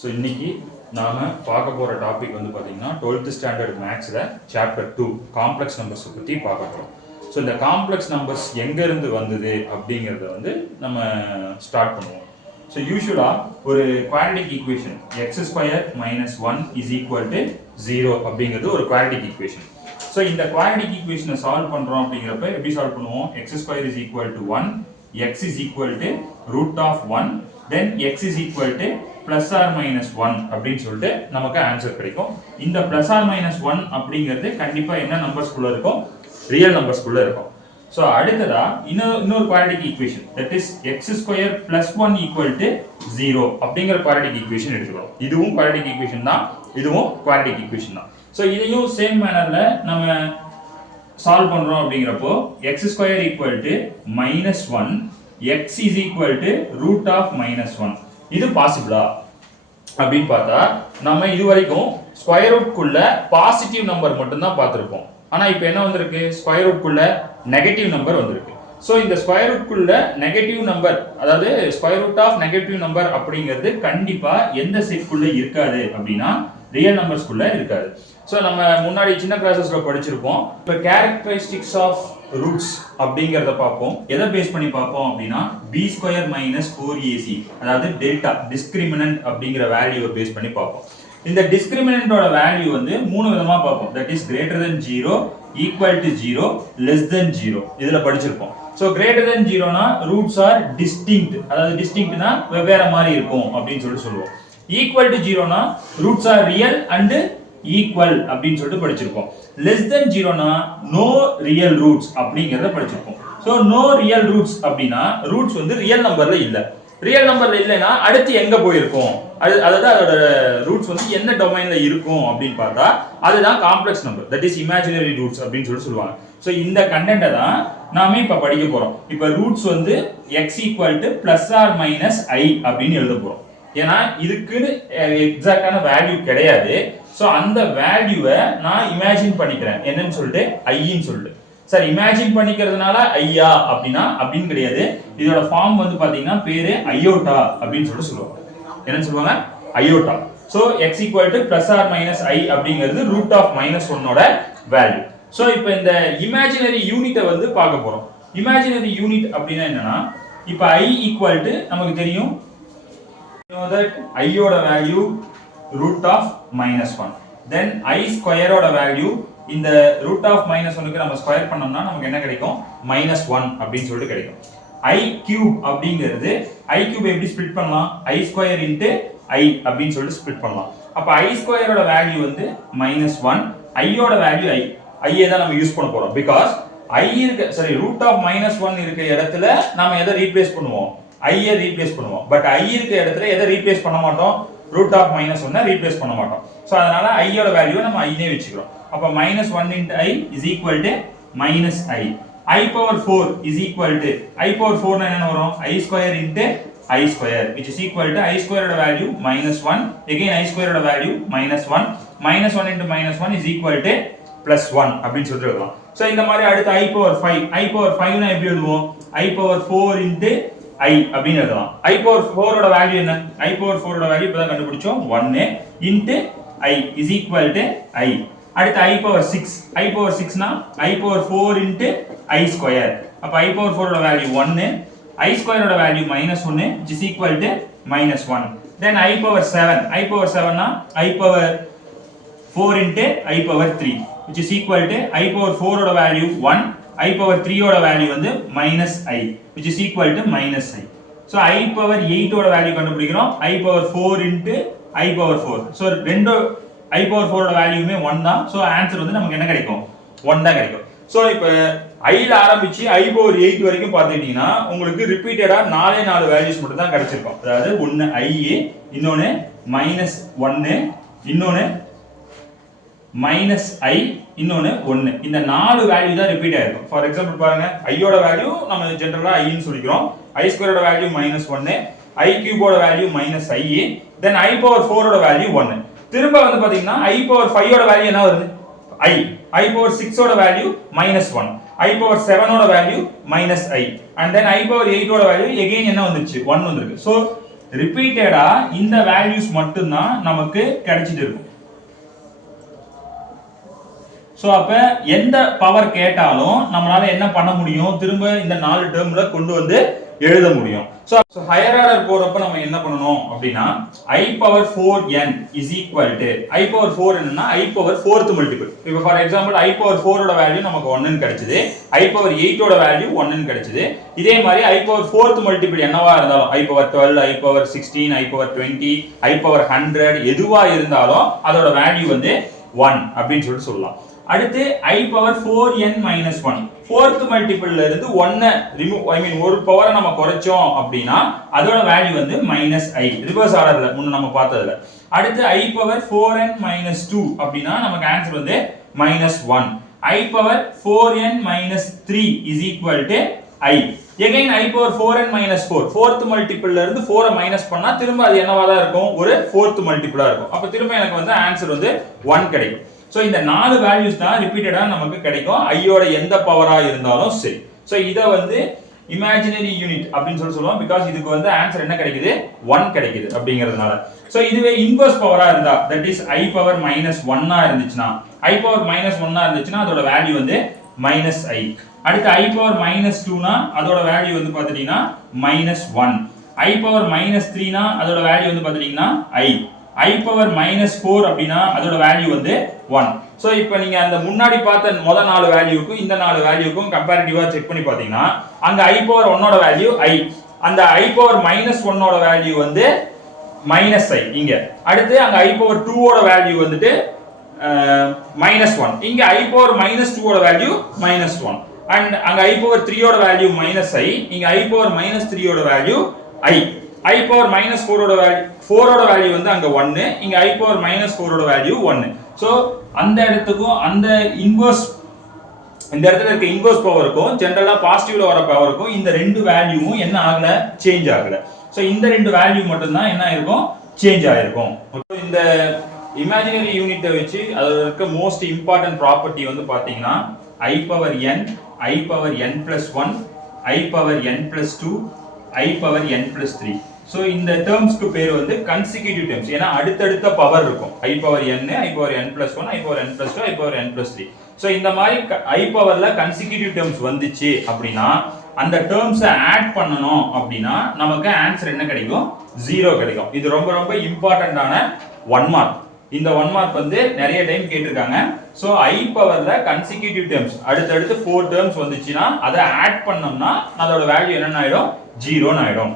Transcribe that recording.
So இன்னைக்கு நாம பார்க்க போற டாபிக் வந்து பார்த்தீங்கன்னா 12th ஸ்டாண்டர்ட் மேக்ஸில் சாப்டர் 2 காம்ப்ளெக்ஸ் நம்பர்ஸை பற்றி பார்க்க போகிறோம். ஸோ இந்த காம்ப்ளெக்ஸ் நம்பர்ஸ் எங்கேருந்து வந்தது அப்படிங்கிறத வந்து நம்ம ஸ்டார்ட் பண்ணுவோம். ஸோ யூஸ்வலாக ஒரு குவாட்ரடிக் ஈக்குவேஷன் x² - 1 = 0 அப்படிங்கிறது ஒரு குவாட்ரடிக் ஈக்குவேஷன். ஸோ இந்த குவாட்ரடிக் ஈக்குவேஷனை சால்வ் பண்ணுறோம் அப்படிங்கிறப்ப எப்படி சால்வ் பண்ணுவோம்? x² = 1, x √1, then x plus or minus 1 அப்படின்னு சொல்லிட்டு நமக்கு ஆன்சர் கிடைக்கும். இந்த plus or minus 1 அப்படிங்கிறது கண்டிப்பா என்ன நம்பர்ஸ்குள்ள இருக்கும்? ரியல் நம்பர்ஸ்குள்ள இருக்கும். சோ அடுத்ததா இன்னொரு quadratic equation, that is x² + 1 = 0 அப்படிங்கிற குவாட்ரடிக் ஈக்குவேஷன் எடுத்துக்கிறோம். இதுவும் குவாட்ரடிக் ஈக்குவேஷன் தான், இதுவும் குவாட்ரடிக் ஈக்குவேஷன் தான். சோ இதையும் சேம் மேனர்ல நம்ம சால்வ் பண்றோம் அப்படிங்கிறப்போ x² = -1, x √(-1) இது பாசிபிளா அப்படின்னு பார்த்தா நம்ம இது வரைக்கும் ஸ்கொயர் ரூட்குள்ள பாசிட்டிவ் நம்பர் மட்டும் தான் பார்த்திருப்போம். ஆனா இப்போ என்ன வந்திருக்கு? ஸ்கொயர் ரூட்குள்ள நெகட்டிவ் நம்பர் வந்திருக்கு. சோ இந்த ஸ்கொயர் ரூட்குள்ள நெகட்டிவ் நம்பர், அதாவது square root of negative number அப்படிங்கிறது கண்டிப்பா எந்த செட்குள்ள இருக்காது அப்படின்னா ரியல் நம்பர்ஸ்குள்ள இருக்காது. சோ நம்ம முன்னாடி சின்ன கிளாஸஸ்ல படிச்சிருப்போம். இப்போ கேரக்டரிஸ்டிக்ஸ் ஆஃப் ரூட்ஸ் அப்படிங்கறத பார்ப்போம். எதை பேஸ் பண்ணி பார்ப்போம் அப்படின்னா b² - 4ac, அதாவது டெல்டா டிஸ்கிரிமினன்ட் அப்படிங்கிற வேல்யூவை பேஸ் பண்ணி பார்ப்போம். இந்த டிஸ்கிரிமினன்ட்டோட வேல்யூ வந்து மூணு விதமா பார்ப்போம். That is greater than 0, equal to 0, less than 0. இதுல படிச்சிருப்போம். சோ greater than 0னா ரூட்ஸ் ஆர் டிஸ்டிங்க்ட், அதாவது டிஸ்டிங்க்ட்னா வெவ்வேற மாதிரி இருக்கும் அப்படின்னு சொல்லுவோம். equal to 0னா roots are real and equal அப்படின்னு சொல்லிட்டு படிச்சிருப்போம். less than 0னா no real roots அப்படிங்கறத படிச்சிருப்போம். சோ no real roots அப்படினா ரூட்ஸ் வந்து ரியல் நம்பர்ல இல்ல. ரியல் நம்பர்ல இல்லனா அடுத்து எங்க போயிருக்கும்? அதாவது அதோட ரூட்ஸ் வந்து என்ன டொமைன்ல இருக்கும் அப்படின்னு பார்த்தா அதுதான் complex number, that is imaginary roots அப்படின்னு சொல்லுவாங்க. சோ இந்த கண்டென்ட்டை தான் நாம இப்ப படிக்க போறோம். இப்ப ரூட்ஸ் வந்து x = ± i அப்படின்னு எழுத போறோம். ஏன்னா இதுக்கு எக்ஸாக்ட்டான வேல்யூ கிடையாது. சோ அந்த வேல்யூவை நான் இமேஜின் பண்ணிக்கிறேன் என்னன்னு சொல்லிட்டு ஐன்னு சொல்லிட்டு. சார் இமேஜின் பண்ணிக்கிறதுனால ஐயா அப்படின்னா அப்படின்னு கிடையாது. இதோட ஃபார்ம் வந்து பாத்தீங்கன்னா பேரு அயோட்டா அப்படின்னு சொல்லுவாங்க. என்னன்னு சொல்லுவாங்க? அயோட்டா. சோ x = ± i அப்படிங்கிறது √(-1) வேல்யூ. சோ இப்போ இந்த இமேஜினரி யூனிட்டை வந்து பார்க்க போறோம். இமேஜினரி யூனிட் அப்படின்னா என்னன்னா, இப்போ i = நமக்கு தெரியும் that i ஓட வேல்யூ √(-1), then i² ஓட வேல்யூ இந்த √(-1)க்கு நம்ம ஸ்கொயர் பண்ணோம்னா நமக்கு என்ன கிடைக்கும்? -1 அப்படின்னு சொல்லிட்டு கிடைக்கும். i³ அப்படிங்கிறது i³ எப்படி ஸ்ப்ளிட் பண்ணலாம்? i² * i அப்படின்னு சொல்லிட்டு ஸ்ப்ளிட் பண்ணலாம். அப்ப i² ஓட வேல்யூ வந்து -1, i ஓட வேல்யூ i. i தான் நம்ம யூஸ் பண்ண போறோம். because i √(-1) இருக்க இடத்துல நாம எதை ரீப்ளேஸ் பண்ணுவோம்? i ரீப்ளேஸ் பண்ணுவோம். பட் i இருக்க இடத்துல எதை ரீப்ளேஸ் பண்ண மாட்டோம்? √(-1) ரீப்ளேஸ் பண்ண மாட்டோம். சோ அதனால i ஓட வேல்யூவை நம்ம i னே வெச்சுக்கிறோம். அப்ப -1 * i is equal to -i. i⁴ is equal to i⁴ னா என்ன வரும்? i² * i², which is equal to i² ஓட வேல்யூ -1, again i² ஓட வேல்யூ -1, -1 * -1 is equal to +1 அப்படின்னு சொல்லிட்டு எழுதலாம். சோ இந்த மாதிரி அடுத்து i⁴ னா எப்படி எழுதுவோம்? i⁴ * i அப்படின்னு எழுதலாம். i⁴ ஓட வேல்யூ என்ன? i⁴ ஓட வேல்யூ இப்பதான் கண்டுபிடிச்சோம் 1 * i is equal to i. அடுத்து i⁴ னா i⁴ * i². அப்ப i⁴ ஓட வேல்யூ 1, i² ஓட value -1, which is equal to -1. then i⁴ னா i⁴ * i3, which is equal to i⁴ ஓட வேல்யூ 1, i⁴ ஓட வேல்யூ வந்து -i, which is equal to -i. so i⁴ ஓட value கண்டுபிடிக்கிறோம். i⁴ * i⁴. so ரெண்டு i⁴ ஓட வேல்யூமே 1 தான். so ஆன்சர் வந்து நமக்கு என்ன கிடைக்கும்? 1 தான் கிடைக்கும். so இப்போ i ல ஆரம்பிச்சு i⁴ வரைக்கும் பார்த்துட்டீங்கன்னா உங்களுக்கு ரிப்பீட்டடா 4 வேல்யூஸ் மட்டும் தான் கிடைச்சிருக்கும். அதாவது ஒன்னு i, இன்னொன்னு -1, இன்னொன்னு -i, இன்னொன்னு 1. இந்த 4 வேல்யூ தான் ரிப்பீட் ஆயிருக்கும். ஃபார் எக்ஸாம்பிள் பாருங்க, i ஓட வேல்யூ நம்ம ஜெனரலா i ன்னு சொல்லிக்கிறோம். i² ஓட வேல்யூ -1, i³ ஓட வேல்யூ -i, then i⁴ ஓட வேல்யூ 1. திரும்ப வந்து பாத்தீங்கன்னா i⁴ ஓட வேல்யூ என்ன வருது? i. i⁴ ஓட வேல்யூ -1, i⁴ ஓட value -i, and then i⁴ ஓட வேல்யூ again என்ன வந்துச்சு? 1 வந்திருக்கு. சோ ரிப்பீட்டடா இந்த வேல்யூஸ் மட்டும்தான் நமக்கு கிடைச்சிட்டு இருக்கும். சோ அப்ப எந்த பவர் கேட்டாலும் நம்மளால என்ன பண்ண முடியும், திரும்ப இந்த 4 டேர்ம்ல கொண்டு வந்து எழுத முடியும். சோ ஹையர் ஆர்டர் போறப்ப நம்ம என்ன பண்ணணும் அப்படின்னா I power 4n is equal to I power 4 என்னன்னா I power 4th மல்டிபிள். இப்போ ஃபார் எக்ஸாம்பிள் I power 4 ஓட வேல்யூ நமக்கு 1 ன்னு கிடைச்சது, I power 8 ஓட வேல்யூ 1 ன்னு கிடைச்சது. இதே மாதிரி I power 4th மல்டிபிள் என்னவா இருந்தாலும் I power 12, I power 16, I power 20, I power 100 எதுவா இருந்தாலும் அதோட வேல்யூ வந்து 1 அப்படின்னு சொல்லிட்டு சொல்லலாம். அடுத்து I power 4n minus 1 fourth மல்டிபிள்ல இருந்து 1 ரிமூவ் ஒரு பவரை நம்ம குறைச்சோம் அப்படினா அதோட வேல்யூ வந்து -i ரிவர்ஸ் ஆர்டர்ல முன்ன நம்ம பார்த்ததுல. அடுத்து I power 4n minus 2 அப்படினா நமக்கு ஆன்சர் வந்து -1. I power 4n minus 3 is equal to I. Again I power 4n minus 4 fourth மல்டிபிள்ல இருந்து 4 மைனஸ் பண்ணா திரும்ப அது என்னவா தான் இருக்கும், ஒரு fourth மல்டிபிளா இருக்கும். அப்ப திரும்ப எனக்கு வந்து ஆன்சர் வந்து 1 கிடைக்கும். சோ இந்த 4 வேல்யூஸ் தான் ரிப்பீட்டடா நமக்கு கிடைக்கும் i யோட எந்த பவரா இருந்தாலும் சரி. சோ இத வந்து இமேஜினரி யூனிட் அப்படினு சொல்லுவோம், because இதுக்கு வந்து ஆன்சர் என்ன கிடைக்குது, 1 கிடைக்குது அப்படிங்கிறதுனால. சோ இதுவே இன்வெர்ஸ் பவரா இருந்தா, that is i power -1 ஆ இருந்துச்சுனா, i power -1 ஆ இருந்துச்சுனா அதோட வேல்யூ வந்து -i. அடுத்து i power -2 னா அதோட வேல்யூ வந்து பாத்தீங்கன்னா -1. i power -3 னா அதோட வேல்யூ வந்து பாத்தீங்கன்னா I power -4 அப்படினா அதோட வேல்யூ வந்து 1. சோ இப்போ நீங்க அந்த முன்னாடி பார்த்த முத 4 வேல்யூக்கும் இந்த 4 வேல்யூக்கும் கம்பேரிட்டிவா செக் பண்ணி பாத்தீங்கன்னா அங்க I power 1 ஓட வேல்யூ I, அந்த I power -1 ஓட வேல்யூ வந்து -i இங்க. அடுத்து அங்க I power 2 ஓட வேல்யூ வந்துட்டு -1, இங்க I power -2 ஓட வேல்யூ -1, and அங்க I power 3 ஓட வேல்யூ -i, இங்க I power -3 ஓட வேல்யூ I power -4 ஓட வேல்யூ 4 ஓட வேல்யூ வந்து அங்க 1, இங்க I power -4 ஓட வேல்யூ 1. சோ அந்த இடத்துக்கும் அந்த இன்வெர்ஸ், இந்த இடத்துல இருக்க இன்வெர்ஸ் பவருக்கும் ஜெனரலா பாசிட்டிவ்ல வர பவருக்கும் இந்த ரெண்டு வேல்யூவும் என்ன ஆகல, சேஞ்ச் ஆகல. சோ இந்த ரெண்டு வேல்யூ மட்டும் தான் என்ன இருக்கும், சேஞ்ச் ஆயிருக்கும். இந்த இமேஜினரி யூனிட்டை வச்சு அதுல இருக்க மோஸ்ட் இம்பார்ட்டன்ட் ப்ராப்பர்ட்டி வந்து பாத்தீங்கன்னா I power n, I power n plus 1, I power n plus 2, I power n plus 3. So இந்த டேர்ம்ஸ்க்கு பேர் வந்து கன்சிக்யூட்டிவ் டேர்ம்ஸ். ஏனா அடுத்தடுத்த பவர் இருக்கும். I power n, I power n plus 1, I power n plus 2, I power n plus 3. So இந்த மாதிரி I பவர்ல consecutive terms வந்துச்சு அப்படினா அந்த டேர்ம்ஸை ஆட் பண்ணனும் அப்படினா நமக்கு ஆன்சர் என்ன கிடைக்கும், 0 கிடைக்கும். இது ரொம்ப ரொம்ப இம்பார்ட்டன்ட்டான 1 மார்க். இந்த 1 மார்க் வந்து நிறைய டைம் கேட்டிருக்காங்க. சோ I பவர்ல கன்சிக்யூட்டிவ் டேர்ம்ஸ் அடுத்து 4 டேர்ம்ஸ் வந்துச்சுனா அதை ஆட் பண்ணோம்னா அதோட வேல்யூ என்ன ஆயிடும், 0 ன்னு ஆயிடும்.